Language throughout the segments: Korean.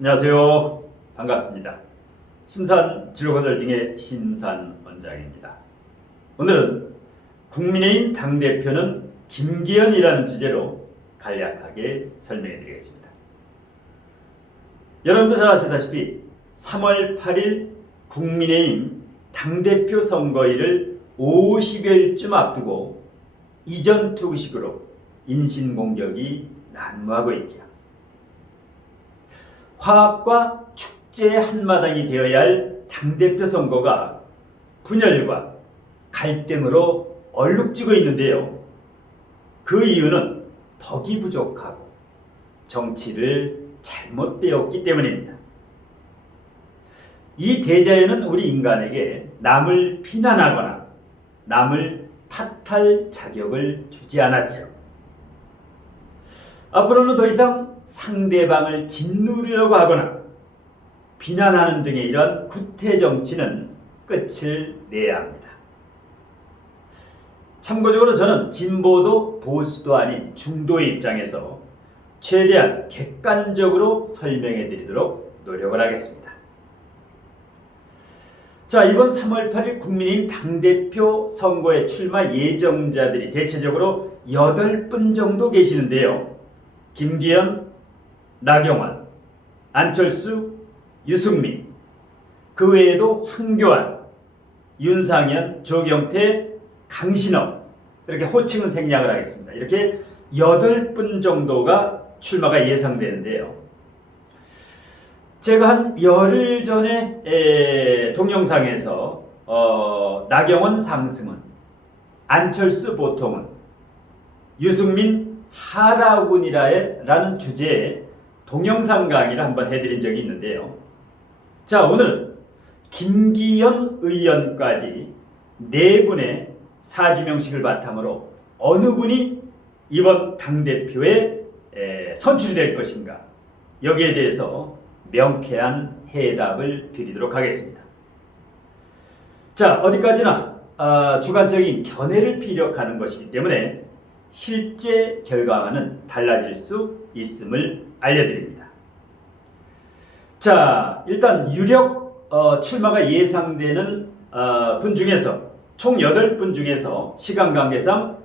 안녕하세요. 반갑습니다. 신산진로건설팅의 신산원장입니다. 오늘은 국민의힘 당대표는 김기현이라는 주제로 간략하게 설명해 드리겠습니다. 여러분도 잘 아시다시피 3월 8일 국민의힘 당대표 선거일을 50여일쯤 앞두고 이전투구식으로 인신공격이 난무하고 있죠. 화합과 축제의 한마당이 되어야 할 당대표 선거가 분열과 갈등으로 얼룩지고 있는데요. 그 이유는 덕이 부족하고 정치를 잘못 배웠기 때문입니다. 이 대자연은 우리 인간에게 남을 비난하거나 남을 탓할 자격을 주지 않았죠. 앞으로는 더 이상 상대방을 짓누르려고 하거나 비난하는 등의 이런 구태 정치는 끝을 내야 합니다. 참고적으로 저는 진보도 보수도 아닌 중도의 입장에서 최대한 객관적으로 설명해 드리도록 노력을 하겠습니다. 자, 이번 3월 8일 국민의힘 당대표 선거에 출마 예정자들이 대체적으로 8분 정도 계시는데요. 김기현, 나경원, 안철수, 유승민, 그 외에도 황교안, 윤상현, 조경태, 강신업, 이렇게 호칭은 생략을 하겠습니다. 이렇게 8분 정도가 출마가 예상되는데요. 제가 한 열흘 전에 동영상에서 나경원 상승은, 안철수 보통은, 유승민 하라군이라는 주제의 동영상 강의를 한번 해드린 적이 있는데요. 자, 오늘은 김기현 의원까지 4분의 사주명식을 바탕으로 어느 분이 이번 당대표에 선출될 것인가, 여기에 대해서 명쾌한 해답을 드리도록 하겠습니다. 자, 어디까지나 주관적인 견해를 피력하는 것이기 때문에 실제 결과와는 달라질 수 있음을 알려드립니다. 자, 일단 유력 출마가 예상되는 분 중에서 총 8분 중에서 시간 관계상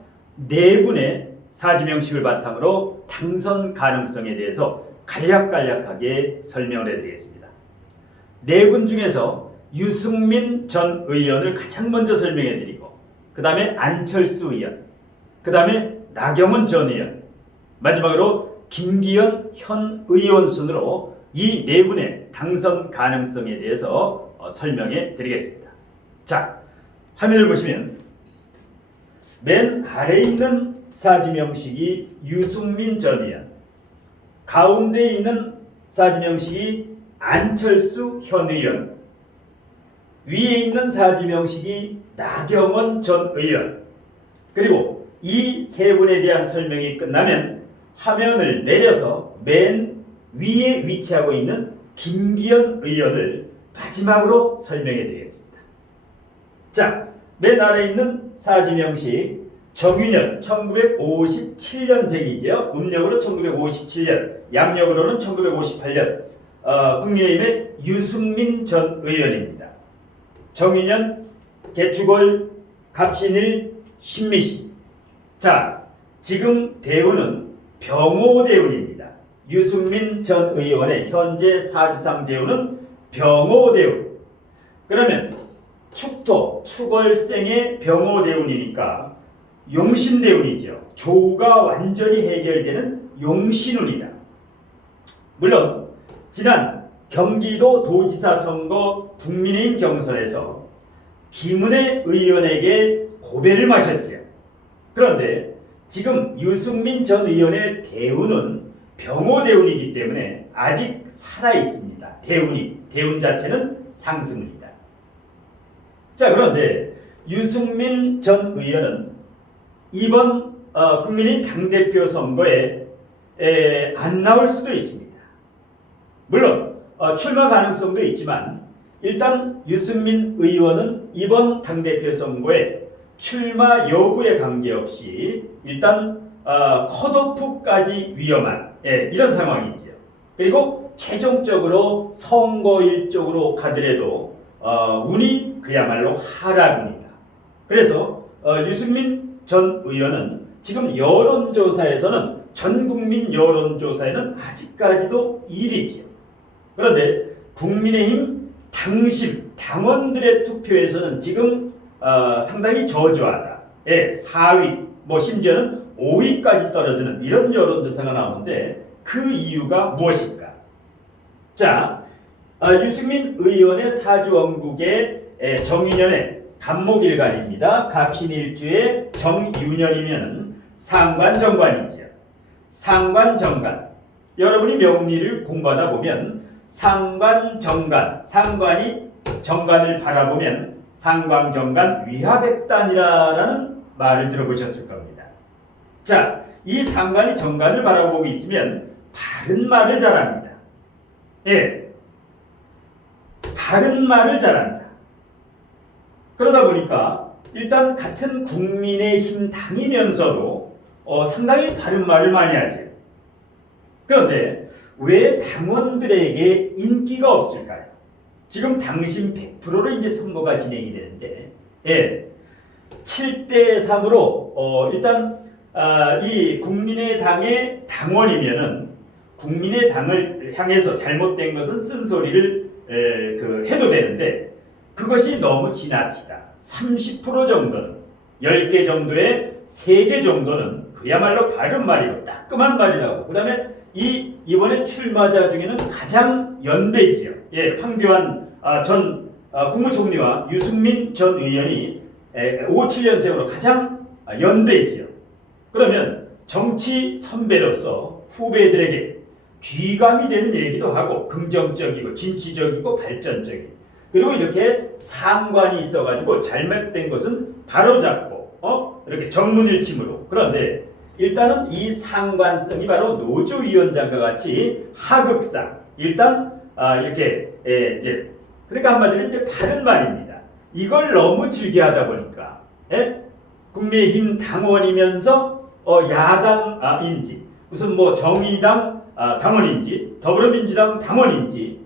4분의 사주명식을 바탕으로 당선 가능성에 대해서 간략하게 설명을 해드리겠습니다. 4분 중에서 유승민 전 의원을 가장 먼저 설명해드리고, 그 다음에 안철수 의원, 그 다음에 나경원 전 의원, 마지막으로 김기현 현 의원 순으로 이 4분의 당선 가능성에 대해서 설명해 드리겠습니다. 자, 화면을 보시면 맨 아래에 있는 사주명식이 유승민 전 의원, 가운데에 있는 사주명식이 안철수 현 의원, 위에 있는 사주명식이 나경원 전 의원, 그리고 이 3분에 대한 설명이 끝나면 화면을 내려서 맨 위에 위치하고 있는 김기현 의원을 마지막으로 설명해 드리겠습니다. 자, 맨 아래에 있는 사주명식 정윤현 1957년생이죠. 음력으로 1957년, 양력으로는 1958년 국민의힘의 유승민 전 의원입니다. 정윤현, 개축월, 갑신일, 신미시. 자, 지금 대우는 병오대운입니다. 유승민 전 의원의 현재 사주상 대운은 병오대운. 그러면 축토, 축월생의 병오대운이니까 용신대운이죠. 조가 완전히 해결되는 용신운이다. 물론 지난 경기도 도지사 선거 국민의힘 경선에서 김은혜 의원에게 고배를 마셨죠. 그런데 지금 유승민 전 의원의 대운은 병오대운이기 때문에 아직 살아있습니다. 대운 자체는 상승운이다. 자, 그런데 유승민 전 의원은 이번 국민의힘 당대표 선거에 안 나올 수도 있습니다. 물론 출마 가능성도 있지만 일단 유승민 의원은 이번 당대표 선거에 출마 여부에 관계없이 일단 컷오프까지 위험한 이런 상황이죠. 그리고 최종적으로 선거일 쪽으로 가더라도 운이 그야말로 하락운이다. 그래서 유승민 전 의원은 지금 여론조사에서는 전국민 여론조사에는 아직까지도 1위지요. 그런데 국민의힘 당심 당원들의 투표에서는 지금 상당히 저조하다. 4위, 뭐 심지어는 5위까지 떨어지는 이런 여론조사가 나오는데 그 이유가 무엇일까? 자, 유승민 의원의 사주원국의 정인연의 간목일간입니다. 갑신일주의 정유년이면은 상관정관이지요. 상관정관. 여러분이 명리를 공부하다 보면 상관정관, 상관이 정관을 바라보면 상관경관 위화백단이라는 말을 들어보셨을 겁니다. 자, 이 상관이 정관을 바라보고 있으면 바른 말을 잘합니다. 바른 말을 잘한다. 그러다 보니까 일단 같은 국민의힘 당이면서도 상당히 바른 말을 많이 하죠. 그런데 왜 당원들에게 인기가 없을까요? 지금 당심 100%로 이제 선거가 진행이 되는데, 7대3으로 일단 이 국민의당의 당원이면은 국민의당을 향해서 잘못된 것은 쓴소리를 해도 되는데 그것이 너무 지나치다. 30% 정도는 10개 정도의 3개 정도는 그야말로 바른 말이고 따끔한 말이라고. 그 다음에 이번에 출마자 중에는 가장 연배지요. 황교안 전 국무총리와 유승민 전 의원이 57년생으로 가장 연배지요. 그러면 정치 선배로서 후배들에게 귀감이 되는 얘기도 하고 긍정적이고 진취적이고 발전적이고 그리고 이렇게 상관이 있어가지고 잘못된 것은 바로잡고 이렇게 정문일침으로. 그런데 일단은 이 상관성이 바로 노조위원장과 같이 하극상 일단 이렇게 이제 그러니까 한마디로 이제 바른 말입니다. 이걸 너무 즐겨하다 보니까 국민의힘 당원이면서 야당인지 무슨 뭐 정의당 당원인지 더불어민주당 당원인지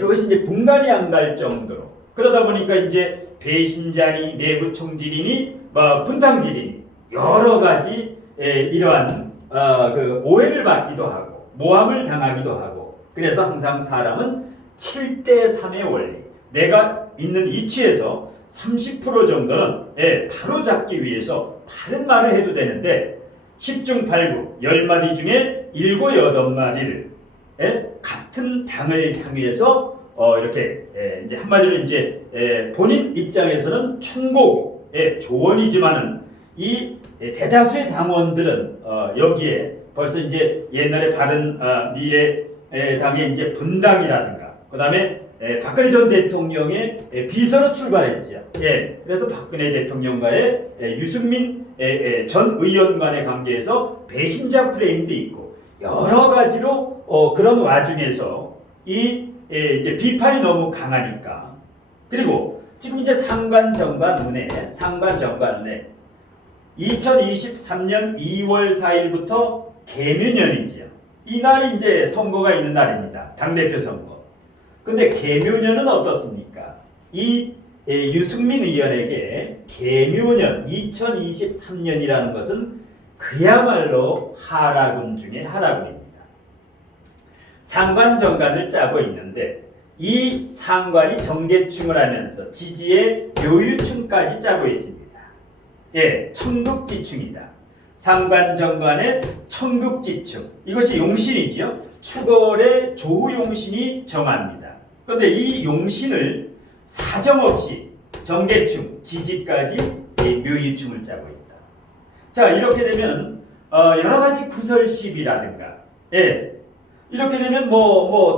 그것이 이제 분간이 안 갈 정도로 그러다 보니까 이제 배신자니 내부 총질이니 분탕질이니 여러 가지 이러한 그 오해를 받기도 하고 모함을 당하기도 하고 그래서 항상 사람은 7대3의 원리 내가 있는 위치에서 30% 정도는 바로 잡기 위해서 바른 말을 해도 되는데 10중 8구 10마디 중에 7, 8마디를 같은 당을 향해서 이렇게 이제 한마디로 이제 본인 입장에서는 충고고 조언이지만은 이 대다수의 당원들은 여기에 벌써 이제 옛날에 바른 미래당의 이제 분당이라든가 그다음에 박근혜 전 대통령의 비서로 출발했죠. 그래서 박근혜 대통령과의 유승민 전 의원 간의 관계에서 배신자 프레임도 있고 여러 가지로 그런 와중에서 이제 비판이 너무 강하니까 그리고 지금 이제 상관정관운에 2023년 2월 4일부터 개묘년이지요. 이날이 이제 선거가 있는 날입니다. 당대표 선거. 근데 개묘년은 어떻습니까? 이 유승민 의원에게 개묘년 2023년이라는 것은 그야말로 하락운 중에 하락운입니다. 상관정관을 짜고 있는데 이 상관이 정계충을 하면서 지지의 묘유충까지 짜고 있습니다. 청극지충이다. 상관정관의 청극지충. 이것이 용신이지요. 추월의 조우용신이 정합니다. 그런데 이 용신을 사정없이 정계충, 지지까지 묘유충을 짜고 있다. 자, 이렇게 되면 여러 가지 구설시비라든가 이렇게 되면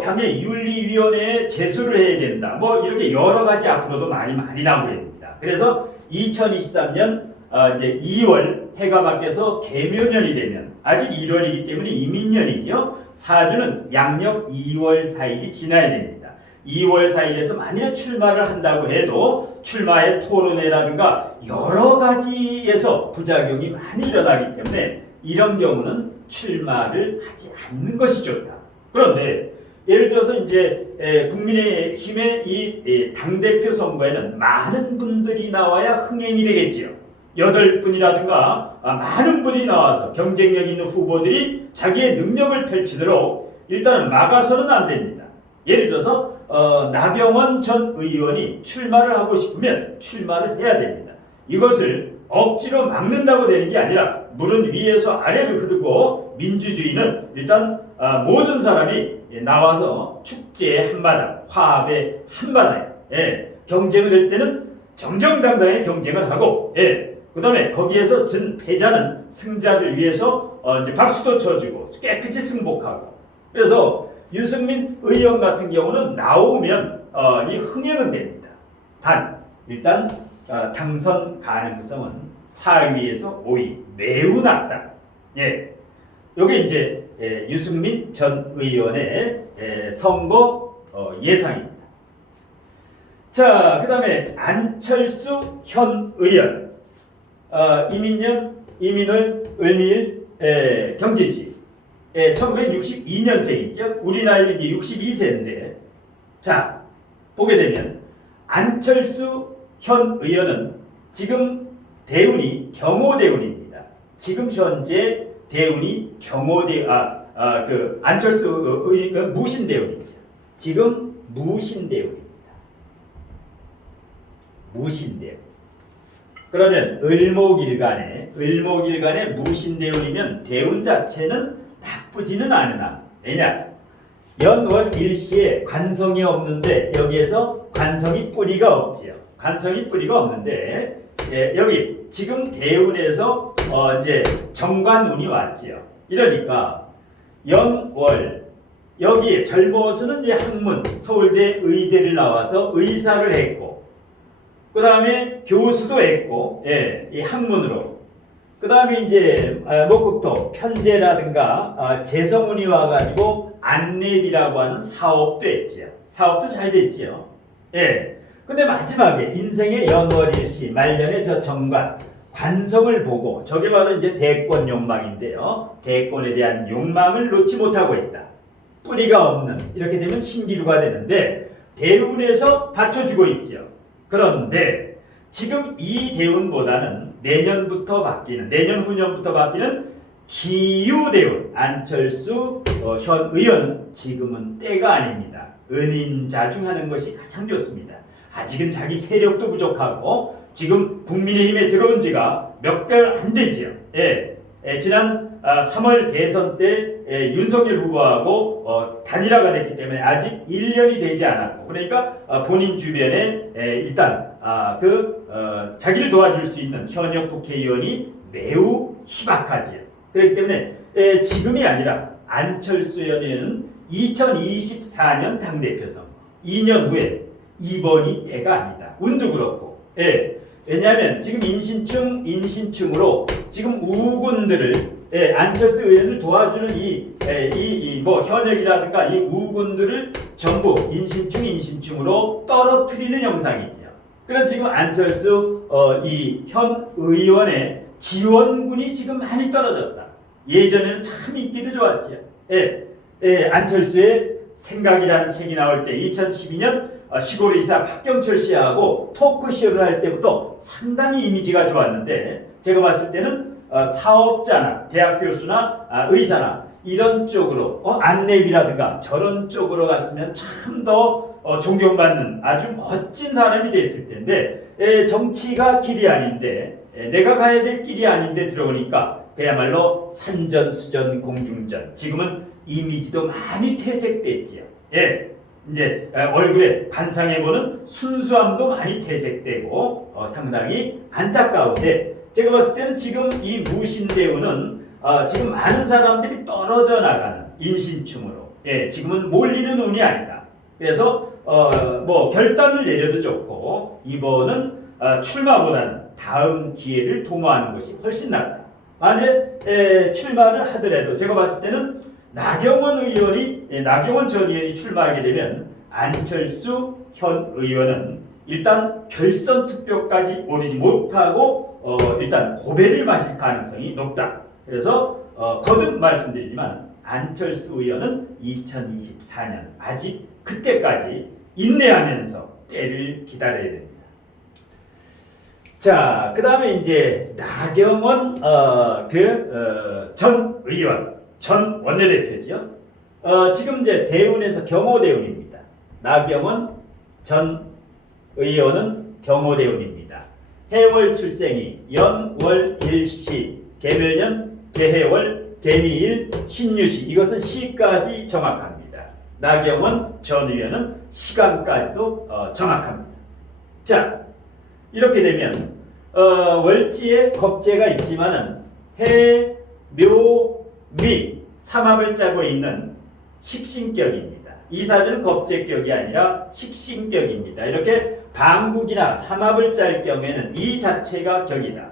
당의 윤리위원회에 제소를 해야 된다. 이렇게 여러 가지 앞으로도 말이 많이 나오고 있습니다. 그래서 2023년 이제 2월 해가 바뀌어서 개묘년이 되면 아직 1월이기 때문에 이민년이죠. 사주는 양력 2월 4일이 지나야 됩니다. 2월 4일에서 만일에 출마를 한다고 해도 출마의 토론회라든가 여러 가지에서 부작용이 많이 일어나기 때문에 이런 경우는 출마를 하지 않는 것이 좋다. 그런데 예를 들어서 이제 국민의힘의 이 당대표 선거에는 많은 분들이 나와야 흥행이 되겠지요. 8분이라든가 많은 분이 나와서 경쟁력 있는 후보들이 자기의 능력을 펼치도록 일단은 막아서는 안 됩니다. 예를 들어서 나경원 전 의원이 출마를 하고 싶으면 출마를 해야 됩니다. 이것을 억지로 막는다고 되는 게 아니라 물은 위에서 아래로 흐르고 민주주의는 일단 모든 사람이 나와서 축제의 한마당, 화합의 한마당에 경쟁을 할 때는 정정당당하게 경쟁을 하고 그 다음에 거기에서 진 패자는 승자를 위해서 이제 박수도 쳐주고 깨끗이 승복하고 그래서 유승민 의원 같은 경우는 나오면 이 흥행은 됩니다. 단 일단 당선 가능성은 4위에서 5위 매우 낮다. 여기 이제 유승민 전 의원의 선거 예상입니다. 자, 그 다음에 안철수 현 의원, 이민을, 을미일, 경진시, 1962년생이죠. 우리 나이로 이제 62세인데, 자, 보게 되면 안철수 현 의원은 지금 대운이 경호대운입니다. 지금 현재 대운이 안철수 의원 무신대운이죠. 지금 무신대운입니다. 무신대운. 그러면 을목일간에 무신대운이면 대운 자체는 나쁘지는 않으나 왜냐? 연월 일시에 관성이 없는데 여기에서 관성이 뿌리가 없지요. 관성이 뿌리가 없는데 여기 지금 대운에서 이제 정관운이 왔지요. 이러니까 연월 여기에 젊어서는 이제 학문 서울대 의대를 나와서 의사를 했고 그 다음에 교수도 했고 이 학문으로 그 다음에 이제 목국토 편제라든가 재성운이 와가지고 안랩이라고 하는 사업도 했지요. 사업도 잘 됐지요. 근데 마지막에 인생의 연월일시 말년에 저 정관 관성을 보고 저게 바로 이제 대권 욕망인데요. 대권에 대한 욕망을 놓지 못하고 있다. 뿌리가 없는 이렇게 되면 신기루가 되는데 대운에서 받쳐주고 있죠. 그런데 지금 이 대운보다는 내년 후년부터 바뀌는 기유대운 안철수 현 의원은 지금은 때가 아닙니다. 은인자중하는 것이 가장 좋습니다. 아직은 자기 세력도 부족하고 지금 국민의힘에 들어온 지가 몇 개월 안 되지요. 지난 3월 대선 때 윤석열 후보하고 단일화가 됐기 때문에 아직 1년이 되지 않았고 그러니까 본인 주변에 일단 자기를 도와줄 수 있는 현역 국회의원이 매우 희박하지요. 그렇기 때문에 지금이 아니라 안철수 의원은 2024년 당대표 선거 2년 후에 이번이 때가 아니다. 운도 그렇고 왜냐하면 지금 인신충으로 지금 우군들을 안철수 의원을 도와주는 뭐 현역이라든가 이 우군들을 전부 인신충으로 떨어뜨리는 형상이죠. 그래서 지금 안철수 이 현 의원의 지원군이 지금 많이 떨어졌다. 예전에는 참 인기도 좋았죠. 안철수의 생각이라는 책이 나올 때 2012년 시골의사 박경철 씨하고 토크쇼를 할 때부터 상당히 이미지가 좋았는데 제가 봤을 때는 사업자나 대학 교수나 의사나 이런 쪽으로 안랩이라든가 저런 쪽으로 갔으면 참 더 존경받는 아주 멋진 사람이 됐을 텐데 정치가 길이 아닌데 내가 가야 될 길이 아닌데 들어오니까 그야말로 산전수전 공중전 지금은 이미지도 많이 퇴색됐지요. 이제 얼굴에 관상해보는 순수함도 많이 퇴색되고 상당히 안타까운데 제가 봤을 때는 지금 이 무신대운은 지금 많은 사람들이 떨어져 나가는 인신충으로 지금은 몰리는 운이 아니다. 그래서 뭐 결단을 내려도 좋고 이번은 출마보다는 다음 기회를 도모하는 것이 훨씬 낫다. 만약에 출마를 하더라도 제가 봤을 때는 나경원 전 의원이 출마하게 되면 안철수 현 의원은 일단 결선 투표까지 오르지 못하고 일단 고배를 마실 가능성이 높다. 그래서 거듭 말씀드리지만 안철수 의원은 2024년 아직 그때까지 인내하면서 때를 기다려야 됩니다. 자, 그 다음에 이제 나경원 전 의원, 전 원내대표죠. 지금 이제 대운에서 경호대운입니다. 나경원 전 의원은 경호대운입니다. 해월 출생이 연월일시, 개묘년 개해월 개미일 신유시, 이것은 시까지 정확합니다. 나경원 전 의원은 시간까지도 정확합니다. 자, 이렇게 되면 월지에 겁재가 있지만은 해, 묘, 미 삼합을 짜고 있는 식신격입니다. 이 사주는 겁재격이 아니라 식신격입니다. 이렇게 방국이나 삼합을 짤 경우에는 이 자체가 격이다.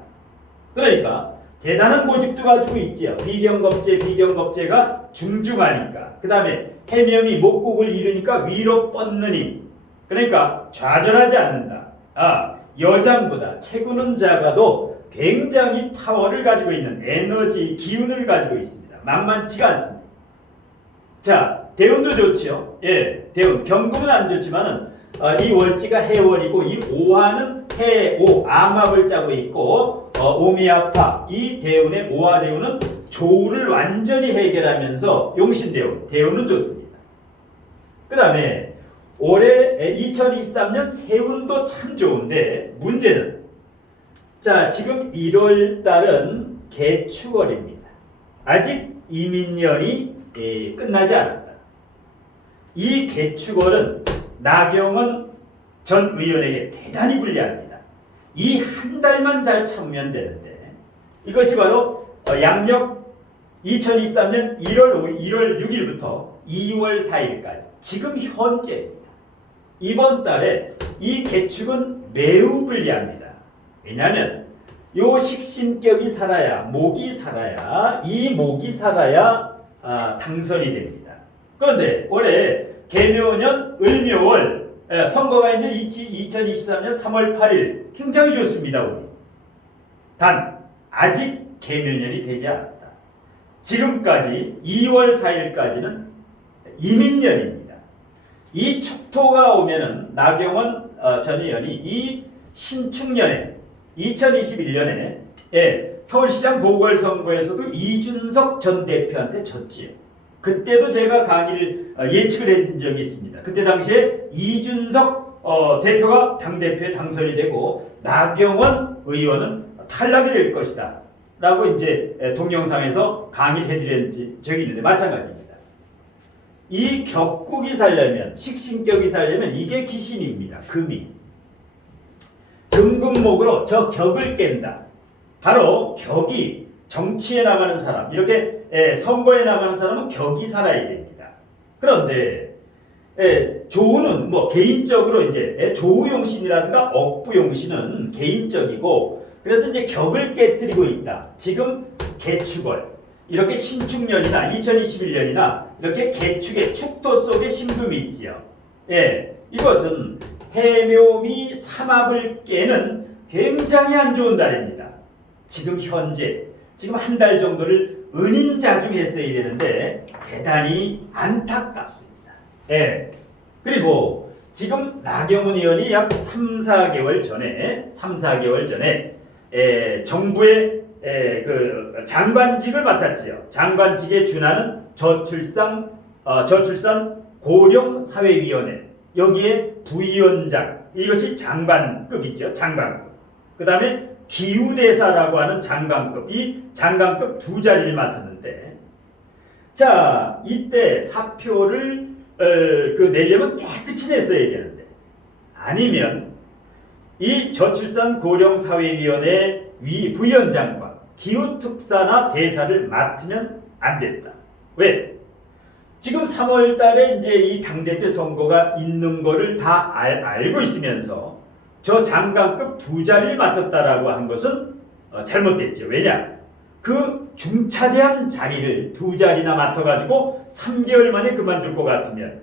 그러니까 대단한 모집도 가지고 있지요. 비경겁재가 중중하니까. 그 다음에 해명이 목국을 이루니까 위로 뻗는 힘. 그러니까 좌절하지 않는다. 여장보다 채구는 작아도 굉장히 파워를 가지고 있는 에너지, 기운을 가지고 있습니다. 만만치가 않습니다. 자, 대운도 좋지요. 예, 대운. 경금은 안 좋지만은 이 월지가 해월이고 이 오화는 해오, 암합을 짜고 있고 오미아파, 이 대운의 오화대운은 조우를 완전히 해결하면서 용신대운, 대운은 좋습니다. 그 다음에 올해 2023년 세운도 참 좋은데 문제는, 자, 지금 1월 달은 개축월입니다. 아직 이민년이 끝나지 않았다. 이 개축월은 나경원 전 의원에게 대단히 불리합니다. 이 한 달만 잘 참으면 되는데, 이것이 바로 양력 2023년 1월 6일부터 2월 4일까지 지금 현재입니다. 이번 달에 이 개축은 매우 불리합니다. 왜냐하면 요 식신격이 살아야, 목이 살아야, 이 목이 살아야 당선이 됩니다. 그런데 올해 개묘년 을묘월 선거가 있는 2023년 3월 8일 굉장히 좋습니다. 우리. 단 아직 개묘년이 되지 않았다. 지금까지 2월 4일까지는 이민년입니다. 이 축토가 오면은 나경원 전 의원이 이 신축년에 2021년에 서울시장 보궐선거에서도 이준석 전 대표한테 졌지요. 그때도 제가 강의를 예측을 한 적이 있습니다. 그때 당시에 이준석 대표가 당대표에 당선이 되고 나경원 의원은 탈락이 될 것이다 라고 이제 동영상에서 강의를 해드린 적이 있는데 마찬가지입니다. 이 격국이 살려면, 식신격이 살려면 이게 기신입니다. 금이. 금금목으로 저 격을 깬다. 바로 격이 정치에 나가는 사람, 이렇게 선거에 나가는 사람은 격이 살아야 됩니다. 그런데 조우는 뭐 개인적으로 이제 조우용신이라든가 억부용신은 개인적이고, 그래서 이제 격을 깨뜨리고 있다. 지금 개축월, 이렇게 신축년이나 2021년이나 이렇게 개축의 축토 속에 신금이 있지요. 이것은 해묘미 삼합을 깨는 굉장히 안 좋은 달입니다. 지금 현재, 지금 한 달 정도를 은인자중했어야 되는데 대단히 안타깝습니다. 그리고 지금 나경원 의원이 약 3-4개월 전에 정부의 그 장관직을 맡았지요. 장관직에 준하는 저출산 고령사회위원회, 여기에 부위원장, 이것이 장관급이죠. 장관급. 그 다음에 기후대사라고 하는 장관급, 이 장관급 두 자리를 맡았는데, 자, 이때 사표를 내려면 깨끗이 냈어야 되는데, 아니면 이 저출산 고령사회위원회 부위원장과 기후특사나 대사를 맡으면 안 됐다. 왜? 지금 3월 달에 이제 이 당대표 선거가 있는 거를 다 알고 있으면서 저 장관급 두 자리를 맡았다라고 한 것은 잘못됐죠. 왜냐? 그 중차대한 자리를 두 자리나 맡아가지고 3개월 만에 그만둘 것 같으면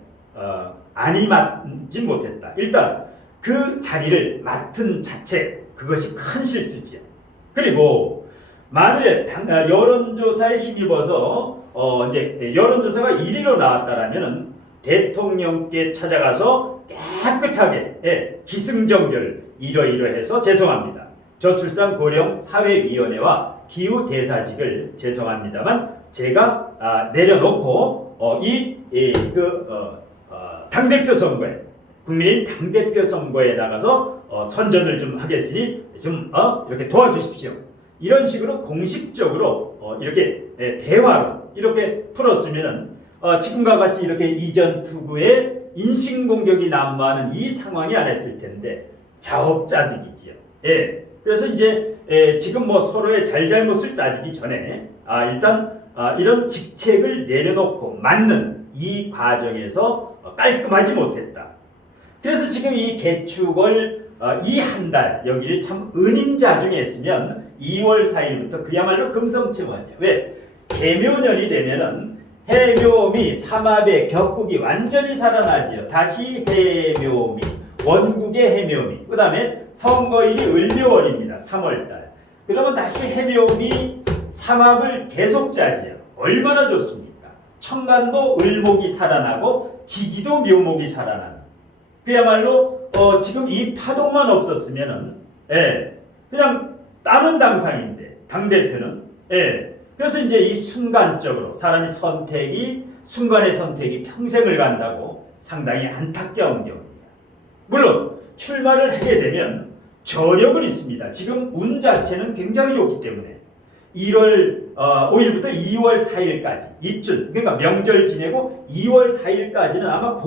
안이 맡진 못했다. 일단 그 자리를 맡은 자체, 그것이 큰 실수지요. 그리고 만일에 여론조사에 힘입어서 이제 여론조사가 1위로 나왔다라면은 대통령께 찾아가서 깨끗하게 기승전결 이러이러해서 죄송합니다. 저출산 고령 사회위원회와 기후대사직을 죄송합니다만 제가 내려놓고 당대표 선거에 국민의힘 당대표 선거에 나가서 선전을 좀 하겠으니 좀 이렇게 도와주십시오. 이런 식으로 공식적으로 이렇게 대화로 이렇게 풀었으면은 지금과 같이 이렇게 이전 투구에 인신공격이 난무하는 이 상황이 안 했을 텐데 자업자득이지요. 예. 그래서 이제 지금 뭐 서로의 잘잘못을 따지기 전에 일단 이런 직책을 내려놓고 맞는 이 과정에서 깔끔하지 못했다. 그래서 지금 이 개축을 이 한 달 여기를 참 은인자중에 했으면 2월 4일부터 그야말로 금성첨화죠. 왜? 개묘년이 되면은 해묘미 삼합의 격국이 완전히 살아나지요. 다시 해묘미, 원국의 해묘미. 그 다음에 선거일이 을묘월입니다. 3월달. 그러면 다시 해묘미 삼합을 계속 짜지요. 얼마나 좋습니까? 청간도 을목이 살아나고 지지도 묘목이 살아나는. 그야말로 지금 이 파동만 없었으면은 그냥 다른 당상인데 당대표는 그래서 이제 이 순간적으로 사람이 순간의 선택이 평생을 간다고 상당히 안타까운 경우입니다. 물론 출마를 하게 되면 저력은 있습니다. 지금 운 자체는 굉장히 좋기 때문에 1월 5일부터 2월 4일까지 입춘, 그러니까 명절 지내고 2월 4일까지는 아마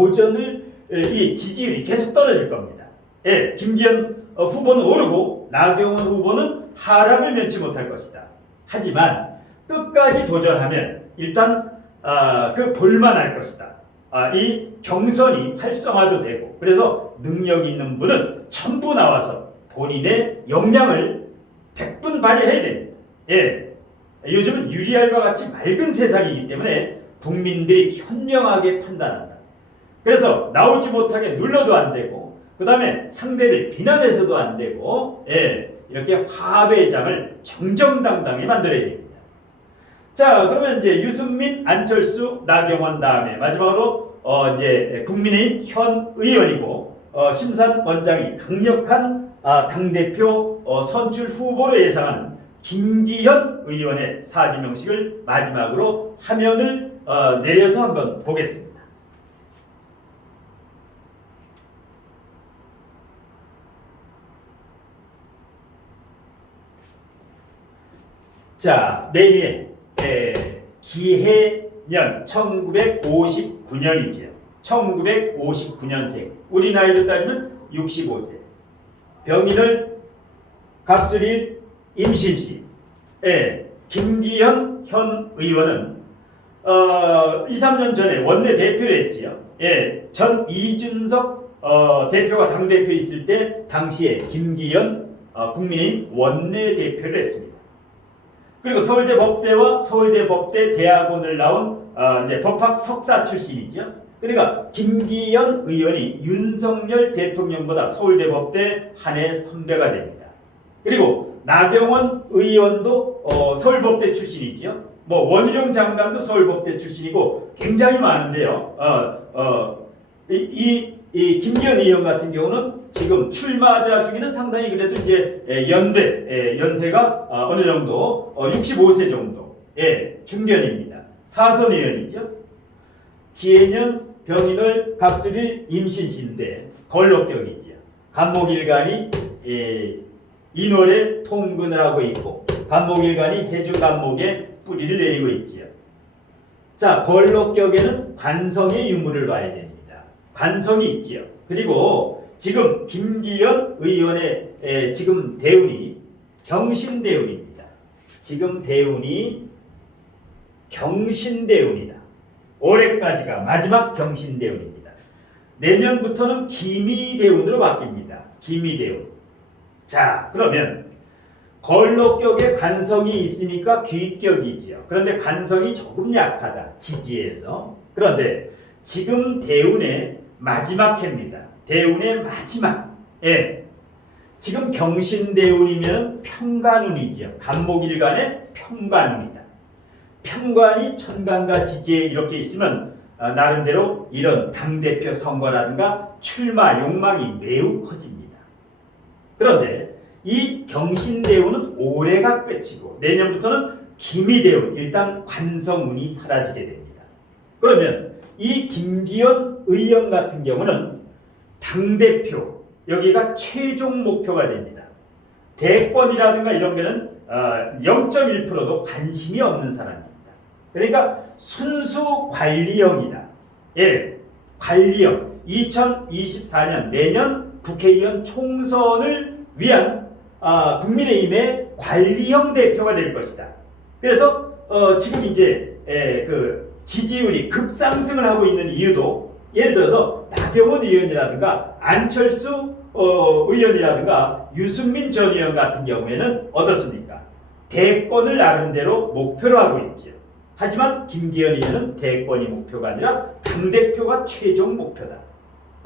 이 지지율이 계속 떨어질 겁니다. 김기현 후보는 오르고 나경원 후보는 하락을 면치 못할 것이다. 하지만 끝까지 도전하면 일단 그 볼만할 것이다. 이 경선이 활성화도 되고 그래서 능력 있는 분은 전부 나와서 본인의 역량을 100분 발휘해야 됩니다. 요즘은 유리알과 같이 맑은 세상이기 때문에 국민들이 현명하게 판단한다. 그래서 나오지 못하게 눌러도 안 되고 그 다음에 상대를 비난해서도 안 되고 이렇게 화합의 장을 정정당당히 만들어야 됩니다. 자, 그러면 이제 유승민, 안철수, 나경원 다음에 마지막으로 이제 국민의힘 현 의원이고 심산 원장이 강력한 당대표 선출 후보로 예상하는 김기현 의원의 사지명식을 마지막으로 화면을 내려서 한번 보겠습니다. 자, 맨 위에 기해년 1959년이죠. 1959년생. 우리 나이로 따지면 65세. 병인을 갑술일 임신시. 김기현 현 의원은 2, 3년 전에 원내대표를 했지요. 전 이준석 대표가 당대표 있을 때 당시에 김기현 국민의힘 원내대표를 했습니다. 그리고 서울대 법대와 서울대 법대 대학원을 나온 이제 법학 석사 출신이죠. 그러니까 김기현 의원이 윤석열 대통령보다 서울대 법대 한 해 선배가 됩니다. 그리고 나경원 의원도 서울법대 출신이죠. 뭐 원희룡 장관도 서울법대 출신이고 굉장히 많은데요. 이 김기현 의원 같은 경우는 지금 출마자 중에는 상당히 그래도 이제 연세가 어느 정도 65세 정도 중견입니다. 사선 의원이죠. 기해년 병인을 갑술일 임신시인데 걸록격이지요. 간목일간이 인월에 통근을 하고 있고 간목일간이 해주간목에 뿌리를 내리고 있지요. 자, 걸록격에는 관성의 유무를 봐야 됩니다. 관성이 있지요. 그리고 지금 김기현 의원의 지금 대운이 경신대운입니다. 지금 대운이 경신대운이다. 올해까지가 마지막 경신대운입니다. 내년부터는 기미대운으로 바뀝니다. 기미대운. 자, 그러면 걸록격에 관성이 있으니까 귀격이지요. 그런데 관성이 조금 약하다. 지지에서. 그런데 지금 대운의 마지막 해입니다. 대운의 마지막. 지금 경신대운이면 평관운이지요. 간목일간의 평관운이다. 평관이 천간과 지지에 이렇게 있으면 나름대로 이런 당대표 선거라든가 출마 욕망이 매우 커집니다. 그런데 이 경신대운은 올해가 끝이고 내년부터는 기미대운, 일단 관성운이 사라지게 됩니다. 그러면 이 김기현 의원 같은 경우는 당대표, 여기가 최종 목표가 됩니다. 대권이라든가 이런 게는 0.1%도 관심이 없는 사람입니다. 그러니까 순수 관리형이다. 예, 관리형. 2024년 내년 국회의원 총선을 위한 국민의힘의 관리형 대표가 될 것이다. 그래서 지금 이제 그 지지율이 급상승을 하고 있는 이유도 예를 들어서 나경원 의원이라든가 안철수 의원이라든가 유승민 전 의원 같은 경우에는 어떻습니까? 대권을 나름대로 목표로 하고 있죠. 하지만 김기현 의원은 대권이 목표가 아니라 당대표가 최종 목표다.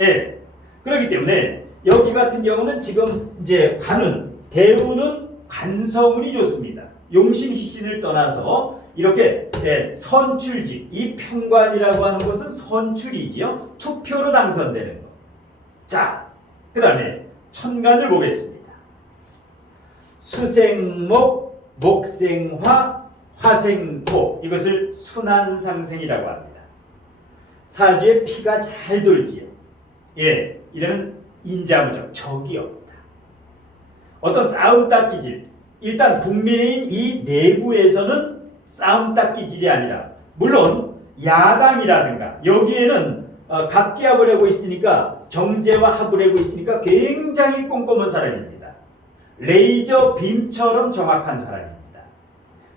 예. 그렇기 때문에 여기 같은 경우는 지금 이제 관은 대우는 관성운이 좋습니다. 용신희신을 떠나서 이렇게 선출직, 이 평관이라고 하는 것은 선출이지요. 투표로 당선되는 것. 자, 그 다음에 천간을 보겠습니다. 수생목, 목생화, 화생토, 이것을 순환상생이라고 합니다. 사주에 피가 잘 돌지요. 예, 이러면 인자무적, 적이 없다. 어떤 싸움 닦기질, 일단 국민의힘 이 내부에서는 싸움 닦기질이 아니라 물론 야당이라든가 여기에는 갑기합을 하고 있으니까 정제와 합을 하고 있으니까 굉장히 꼼꼼한 사람입니다. 레이저 빔처럼 정확한 사람입니다.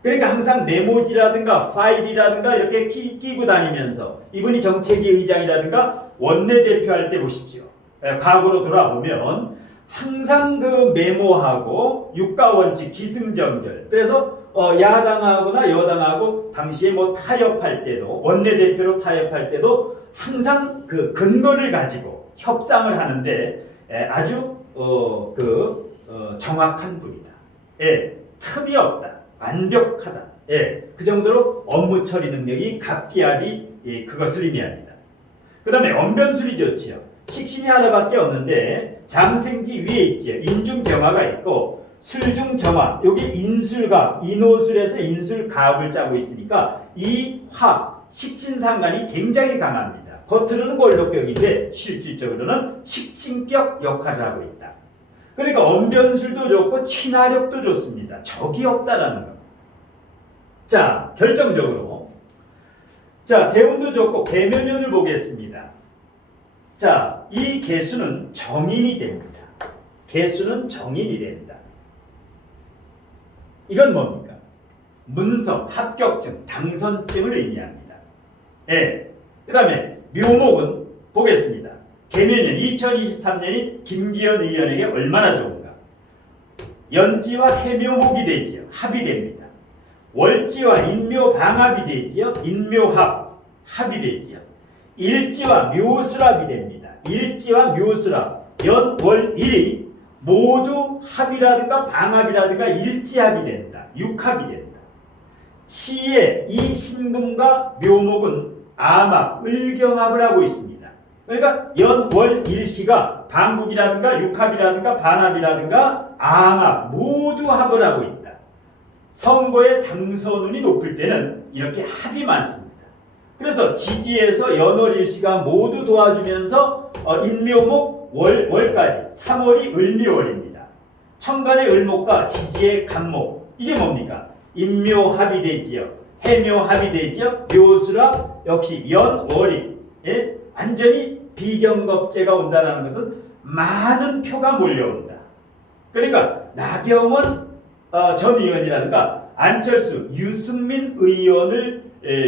그러니까 항상 메모지라든가 파일이라든가 이렇게 끼고 다니면서 이분이 정책위 의장이라든가 원내대표 할 때 보십시오. 과거로 돌아보면 항상 그 메모하고 육가원칙 기승전결. 그래서 야당하거나 여당하고 당시에 뭐 타협할 때도 원내대표로 타협할 때도 항상 그 근거를 가지고 협상을 하는데 아주 정확한 분이다. 예, 틈이 없다. 완벽하다. 예, 그 정도로 업무 처리 능력이 갑기압이 그것을 의미합니다. 그 다음에 언변술이 좋지요. 식신이 하나밖에 없는데 장생지 위에 있지요. 인중병화가 있고 술중정화, 여기 인술갑, 인호술에서 인술갑을 짜고 있으니까 이 화, 식신상관이 굉장히 강합니다. 겉으로는 권력격인데 실질적으로는 식신격 역할을 하고 있다. 그러니까 언변술도 좋고 친화력도 좋습니다. 적이 없다라는 겁니다. 자, 결정적으로 자, 대운도 좋고 계면연을 보겠습니다. 자, 이 개수는 정인이 됩니다. 개수는 정인이 된다. 이건 뭡니까? 문서, 합격증, 당선증을 의미합니다. 예. 그 다음에 묘목은 보겠습니다. 계면연 2023년이 김기현 의원에게 얼마나 좋은가? 연지와 해묘목이 되지요. 합이 됩니다. 월지와 인묘 방합이 되지요. 인묘합, 합이 되지요. 일지와 묘술합이 됩니다. 일지와 묘술합, 연, 월, 일이 모두 합이라든가 방합이라든가 일지합이 된다. 육합이 된다. 시의 이 신금과 묘목은 암합, 을경합을 하고 있습니다. 그러니까 연, 월, 일시가 방국이라든가 육합이라든가 반합이라든가 암합 모두 합을 하고 있다. 선거의 당선운이 높을 때는 이렇게 합이 많습니다. 그래서 지지에서 연월일시가 모두 도와주면서 인묘목 월까지 3월이 을묘월입니다. 천간의 을목과 지지의 간목, 이게 뭡니까? 인묘합이 되지요. 해묘합이 되지요. 묘수라 역시 연월이 완전히 비경겁제가 온다는 것은 많은 표가 몰려온다. 그러니까 나경원 전 의원이라든가 안철수, 유승민 의원을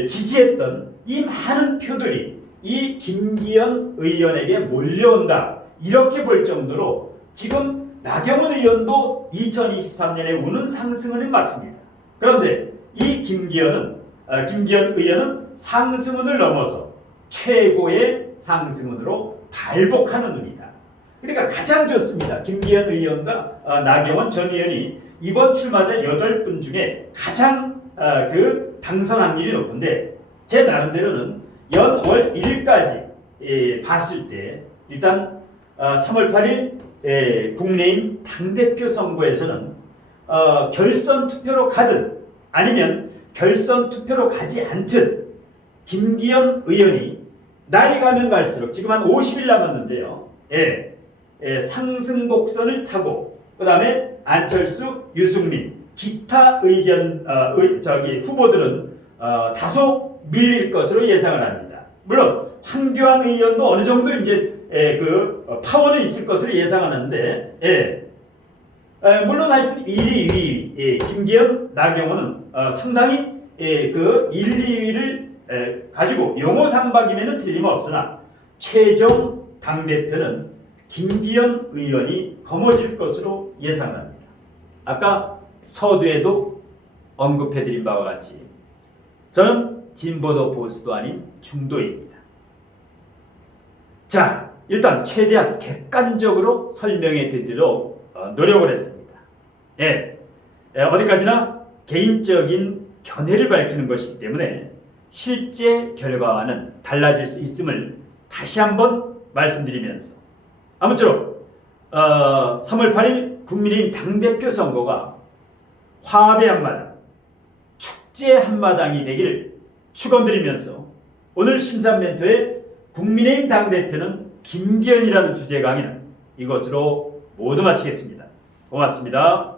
지지했던 이 많은 표들이 이 김기현 의원에게 몰려온다. 이렇게 볼 정도로 지금 나경원 의원도 2023년에 우는 상승운이 맞습니다. 그런데 이 김기현 의원은 상승운을 넘어서 최고의 상승운으로 발복하는 운이다. 그러니까 가장 좋습니다. 김기현 의원과 나경원 전 의원이 이번 출마자 8분 중에 가장 그 당선 확률이 높은데 제 나름대로는 연월 1일까지 봤을 때 일단 3월 8일 국민의힘 당대표 선거에서는 결선 투표로 가든 아니면 결선 투표로 가지 않든 김기현 의원이 날이 가면 갈수록 지금 한 50일 남았는데요. 상승 곡선을 타고 그 다음에 안철수, 유승민, 기타 후보들은 다소 밀릴 것으로 예상을 합니다. 물론 황교안 의원도 어느 정도 이제 파워는 있을 것으로 예상하는데 물론 하여튼 1위, 2위 김기현, 나경원은 상당히 1, 2위를 가지고 용호상박이면 틀림없으나 최종 당대표는 김기현 의원이 거머쥘 것으로 예상합니다. 아까 서두에도 언급해드린 바와 같이 저는 진보도 보수도 아닌 중도입니다. 자, 일단 최대한 객관적으로 설명해 드리도록 노력을 했습니다. 어디까지나 개인적인 견해를 밝히는 것이기 때문에 실제 결과와는 달라질 수 있음을 다시 한번 말씀드리면서 아무쪼록 3월 8일 국민의힘 당대표 선거가 화합의 한마당, 축제 한마당이 되기를 축원드리면서 오늘 심사멘토의 국민의힘 당대표는 김기현이라는 주제 강의는 이것으로 모두 마치겠습니다. 고맙습니다.